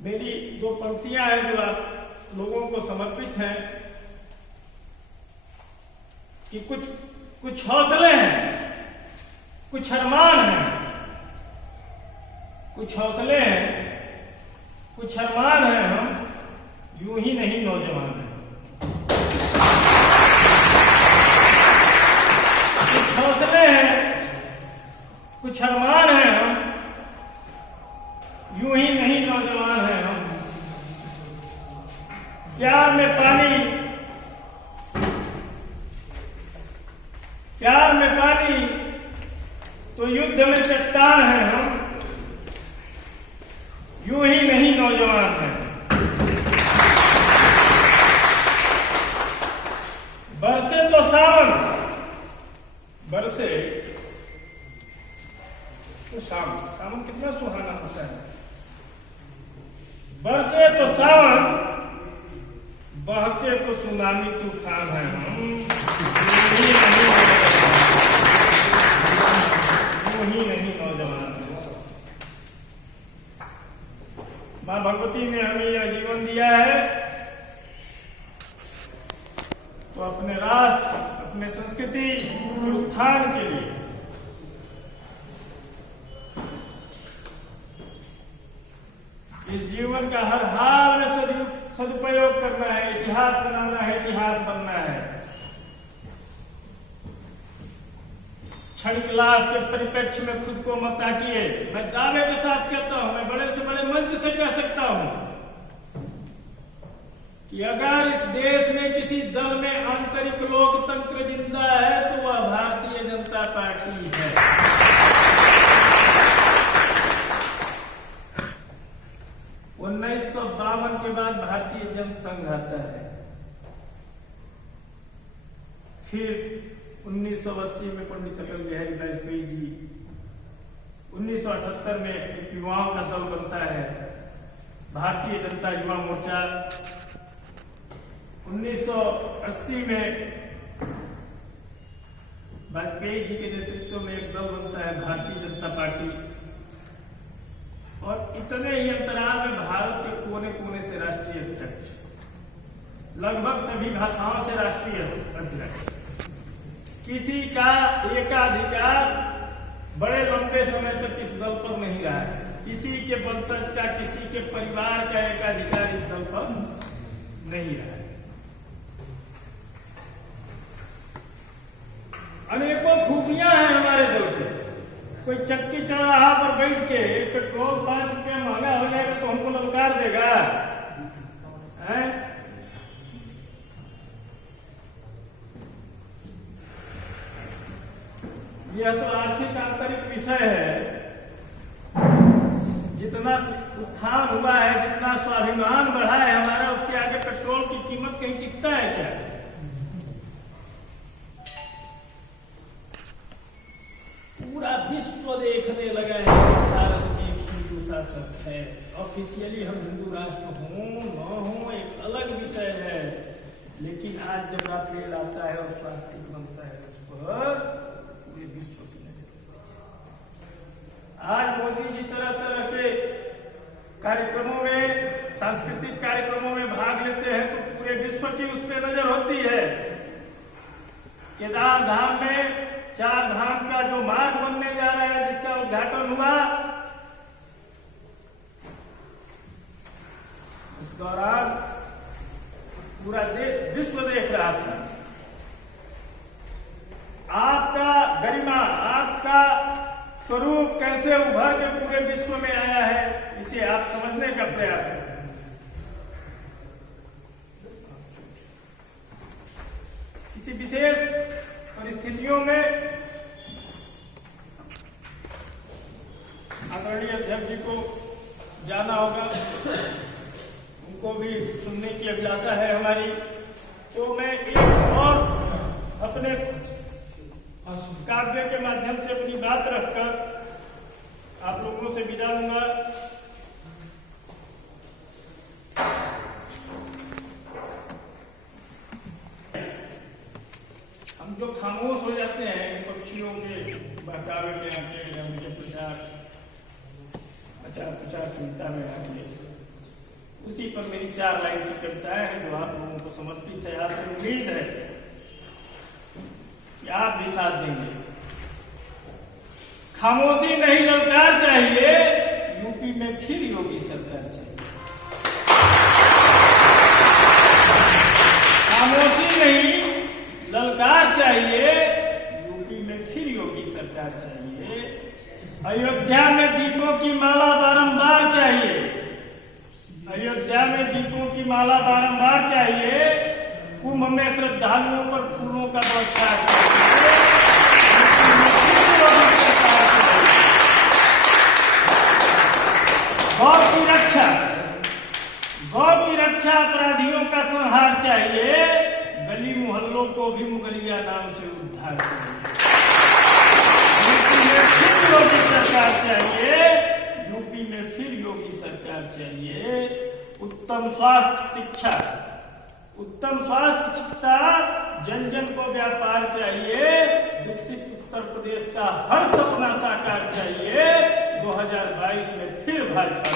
मेरी दो पंक्तियां हैं जो आप लोगों को समर्पित हैं कि कुछ हौसले हैं, कुछ अरमान हैं, कुछ हौसले हैं, कुछ अरमान हैं, हम यूं ही नहीं नौजवान हैं। कुछ हौसले हैं, कुछ अरमान हैं, हम यूं ही नहीं नौजवान हैं। हम प्यार में पानी, प्यार में पानी तो युद्ध में चट्टान हैं। हम यूं ही नहीं नौजवान हैं। बरसे तो सावन, बरसे तो सावन कितना सुहाना होता है। बरसे तो सावन, बहके तो सुनामी तूफान है। हम यूं ही नहीं नौजवान हैं। मां भगवती ने हमें यह जीवन दिया है तो अपने राष्ट्र, अपने संस्कृति के उत्थान के लिए, इस जीवन का हर हाल में सदुपयोग करना है, इतिहास बनाना है, इतिहास बनना है। क्षणिक लाभ के परिप्रेक्ष्य में खुद को मत आकिए। मैं दावे के साथ कहता हूं, मैं बड़े से बड़े मंच से कह सकता हूं कि अगर इस देश में किसी दल में आंतरिक लोकतंत्र जिंदा है तो वह भारतीय जनता पार्टी है। 1952 के बाद भारतीय जनसंघ आता है, फिर 1980 में पंडित अटल बिहारी वाजपेयी जी, 1978 में एक युवाओं का दल बनता है भारतीय जनता युवा मोर्चा, 1980 में वाजपेयी जी के नेतृत्व में एक दल बनता है भारतीय जनता पार्टी, और इतने ही अंतराल में भारत के कोने कोने से राष्ट्रीय अध्यक्ष, लगभग सभी भाषाओं से राष्ट्रीय अध्यक्ष। किसी का एकाधिकार बड़े लंबे समय तक इस दल पर नहीं रहा है। किसी के वंशज का, किसी के परिवार का एकाधिकार इस दल पर नहीं रहा है। अनेकों खूबियां हैं हमारे दल के। कोई चक्की चौराहा पर बैठ के पेट्रोल 5 रुपया महंगा हो जाएगा तो हमको ललकार देगा, है? यह तो आर्थिक आंतरिक विषय है। जितना उत्थान हुआ है, जितना स्वाभिमान बढ़ा है हमारा, उसके आगे पेट्रोल की कीमत कहीं टिकता है क्या? पूरा विश्व देखने लगा है कि भारत में एक हिंदू शासक है। ऑफिशियली हम हिंदू राष्ट्र हों न हों एक अलग विषय है, लेकिन आज जब राफेल आता है और स्वास्तिक बनता है उस पर पूरे विश्व की नजर। आज मोदी जी तरह तरह के कार्यक्रमों में, सांस्कृतिक कार्यक्रमों में भाग लेते हैं तो पूरे विश्व की उस पर नजर होती है। केदार धाम में 4 धाम का जो मार्ग बनने जा रहा है, जिसका उद्घाटन हुआ, उस दौरान पूरा विश्व देख रहा था। आपका गरिमा, आपका स्वरूप कैसे उभर के पूरे विश्व में आया है, इसे आप समझने का प्रयास करें। किसी विशेष परिस्थितियों में आदरणीय अध्यक्ष जी को जाना होगा, उनको भी सुनने की अभिलाषा है हमारी। तो मैं एक और अपने काव्य के माध्यम से अपनी बात रखकर आप लोगों से विदा लूंगा। हम जो खामोश हो जाते हैं पक्षियों के बहकावे के आंकड़े, प्रचार संहिता में आगे उसी पर मेरी 4 लाइन की कविताएं हैं जो आप लोगों को समर्पित है। आपसे उम्मीद है कि आप भी साथ देंगे। खामोशी नहीं ललकार चाहिए, यूपी में फिर योगी सरकार चाहिए। खामोशी नहीं ललकार चाहिए, यूपी में फिर योगी सरकार चाहिए। अयोध्या में दीपों की माला बारंबार चाहिए, अयोध्या में दीपों की माला बारंबार चाहिए। कुंभ में श्रद्धालुओं पर फूलों का बरसात चाहिए। गौ की रक्षा अपराधियों का संहार चाहिए। गली मोहल्लों को भी मुगलिया नाम से उद्धार चाहिए। यूपी में फिर योगी सरकार चाहिए, यूपी में फिर योगी सरकार चाहिए। उत्तम स्वास्थ्य शिक्षा जन जन को व्यापार चाहिए। विकसित उत्तर प्रदेश का हर सपना साकार चाहिए। 2022 में फिर भाजपा